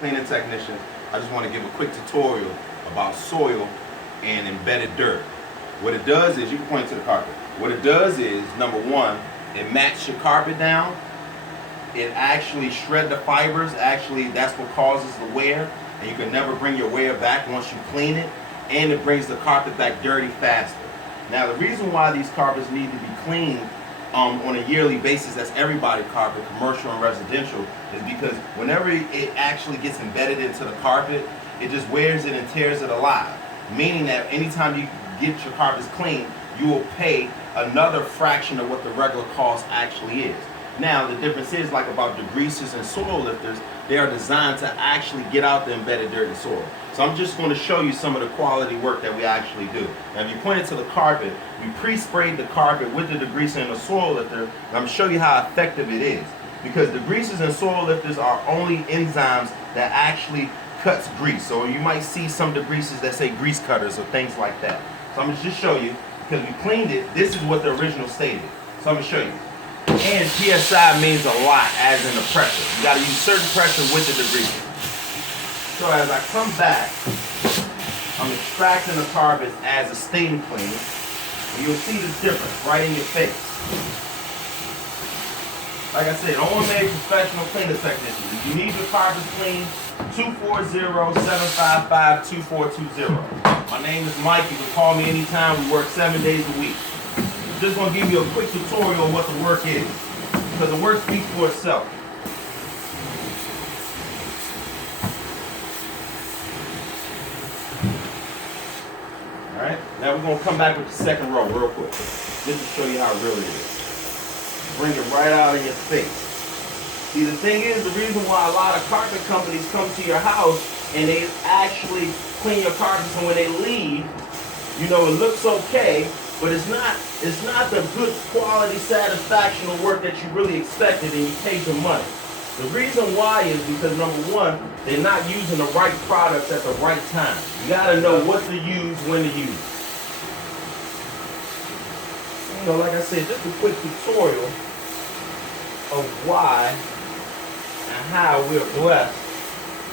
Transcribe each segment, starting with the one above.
cleaning technician. I just want to give a quick tutorial about soil and embedded dirt. What it does is, you can point to the carpet. What it does is, number one, it mats your carpet down. It actually shred the fibers. Actually, that's what causes the wear, and you can never bring your wear back once you clean it. And it brings the carpet back dirty faster. Now, the reason why these carpets need to be cleaned on a yearly basis, that's everybody carpet, commercial and residential, is because whenever it actually gets embedded into the carpet, it just wears it and tears it alive. Meaning that anytime you get your carpets clean, you will pay another fraction of what the regular cost actually is. Now, the difference is, like about degreasers and soil lifters, they are designed to actually get out the embedded dirty soil. So I'm just going to show you some of the quality work that we actually do. Now, if you point it to the carpet, we pre-sprayed the carpet with the degreaser and the soil lifter, and I'm going to show you how effective it is. Because degreasers and soil lifters are only enzymes that actually cuts grease. So you might see some degreasers that say grease cutters or things like that. So I'm going to just show you, because we cleaned it, this is what the original state is. So I'm going to show you. And PSI means a lot, as in the pressure. You got to use certain pressure with the degreaser. So as I come back, I'm extracting the carpet as a steam clean. And you'll see the difference right in your face. Like I said, only made professional cleaner technicians. If you need your carpet clean, 240-755-2420. My name is Mike. You can call me anytime. We work 7 days a week. I'm just going to give you a quick tutorial on what the work is, because the work speaks for itself. Alright, now we're going to come back with the second row real quick, just to show you how real it is. Bring it right out of your face. See, the thing is, the reason why a lot of carpet companies come to your house and they actually clean your carpets, and when they leave, you know, it looks okay, but it's not the good quality satisfaction of work that you really expected, and you paid your money. The reason why is because, number one, they're not using the right products at the right time. You gotta know what to use, when to use. You know, like I said, just a quick tutorial of why and how we're blessed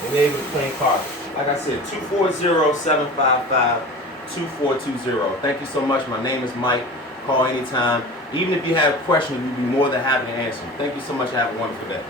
and we're able to clean carpet. Like I said, 240-755-2420. Thank you so much. My name is Mike. Call anytime. Even if you have questions, we'd be more than happy to answer them. Thank you so much. Have a wonderful day.